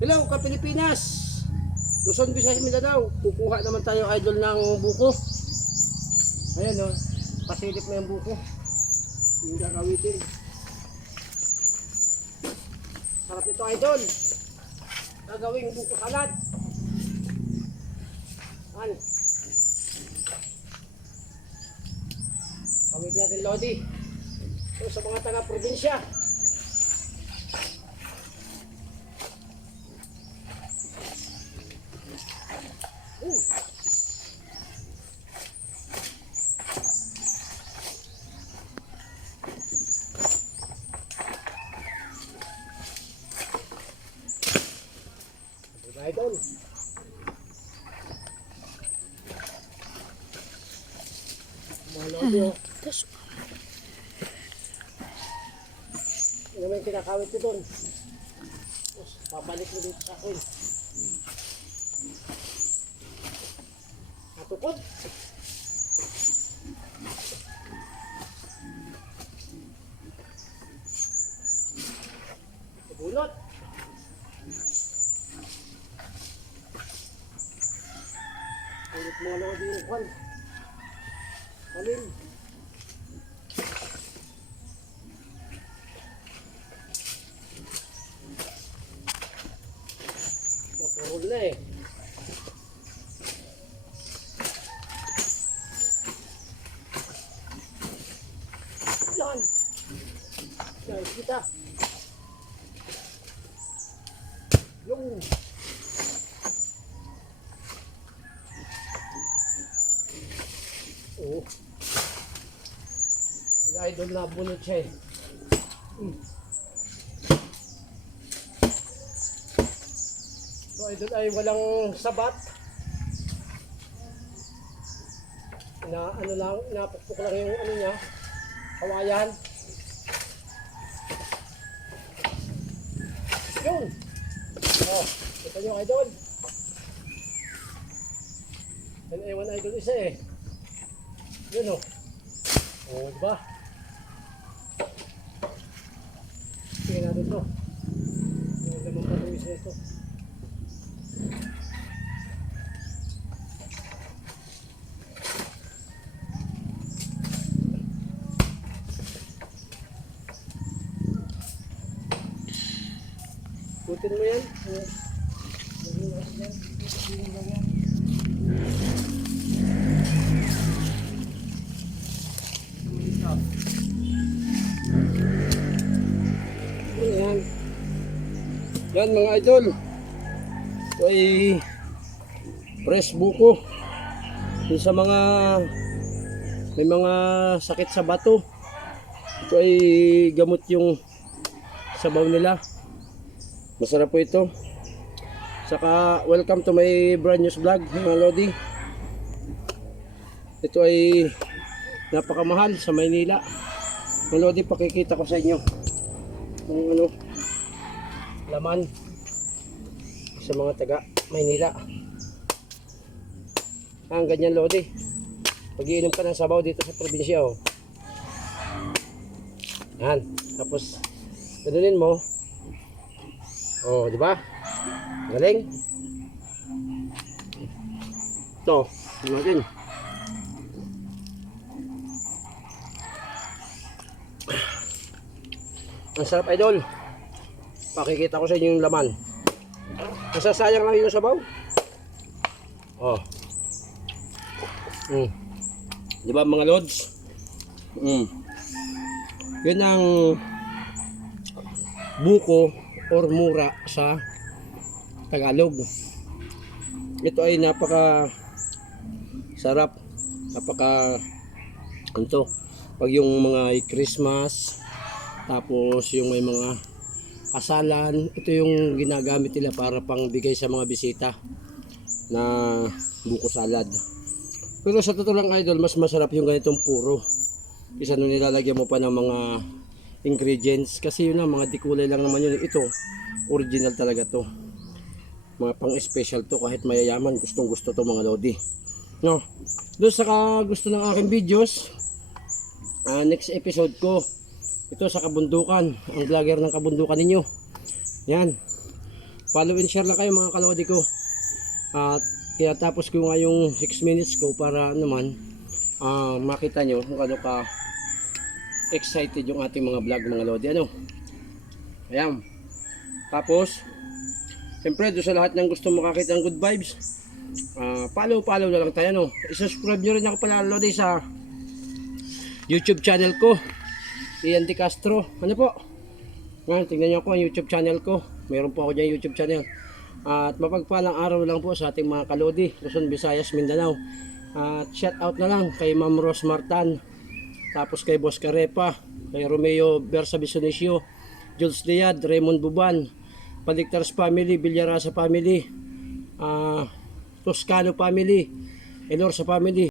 Hello, ka Pilipinas! Luzon, Visayas, Mindanao. Kukuha naman tayo idol ng buko. Ayan o, oh, pasilip na yung buko. Yung gagawitin. Sarap ito idol. Gagawing buko salad. Ano? Kawit natin Lodi. Ito sa mga taga-probinsya. Idol? Oh. Ano may kinakawit ko doon? Tapos, babalik mo dito sa akin. Natukod. Bunot. Bunot mga lodi yung kwan. Kalim. Napurol na eh. Kita. Yung. Oo. Yung idol na bunot siya eh. Hmm. So idol ay walang sabat. Na ano lang, napukpok lang yung ano niya, kawayan. Yun. Oh, kita nyo idol. Yan ewan idol isa eh. Yun oh. Oh, diba? Tingnan natin to. Tingnan naman pa ito isa ito. Putin mo yan. Eh, Yan. Yan mga idol. Ito ay fresh buko. Yung sa mga may mga sakit sa bato. Ito ay gamot yung sabaw nila. Masarap po ito. Saka welcome to my brand news vlog mga Lodi. Ito ay napakamahal sa Maynila. Mga Lodi pakikita ko sa inyo kung ano laman sa mga taga Maynila. Ang ganyan Lodi. Pag-iinom ka ng sabaw dito sa probinsya oh. Yan. Tapos ganunin mo. Oh, di ba? Galing. Ito, natin. Ang sarap idol. Pakikita ko sa inyo yung laman. Nasasayang lang yung sabaw. Oh. Mm. Di ba mga lods? Mm. Yun ang buko or mura sa Tagalog. Ito ay napaka sarap, napaka ano to, pag yung mga Christmas, tapos yung may mga kasalan, ito yung ginagamit nila para pang bigay sa mga bisita na buko salad. Pero sa totoo lang idol, mas masarap yung ganitong puro. Isa nung nilalagyan mo pa ng mga ingredients kasi yun na mga dikulay lang naman yun ito original talaga to mga pang special to kahit mayayaman gustong gusto to mga lodi no doon sa gusto ng aking videos ah, next episode ko ito sa kabundukan ang vlogger ng kabundukan ninyo yan follow and share lang kayo mga kalodi ko. At tinatapos ko nga yung 6 minutes ko para naman ah, makita nyo kung ano ka excited yung ating mga vlog mga lodi. Ano? Ayan. Tapos, siyempre doon sa lahat ng gusto makakita ng good vibes, ah, follow follow na lang tayo. No? I-subscribe nyo rin ako pala lodi sa YouTube channel ko. Ian De Castro. Ano po? Ngayon, tingnan nyo ako ang YouTube channel ko. Meron po ako dyan YouTube channel. At mapagpalang araw lang po sa ating mga kalodi, Luzon, Visayas, Mindanao. At shout out na lang kay Ma'am Ros Martan, tapos kay Boss Carepa, kay Romeo Bersa Bisonesio, Jules Diad, Raymond Buban, Palictars Family, Villarasa Family, ah Toscano Family, Elorsa Family,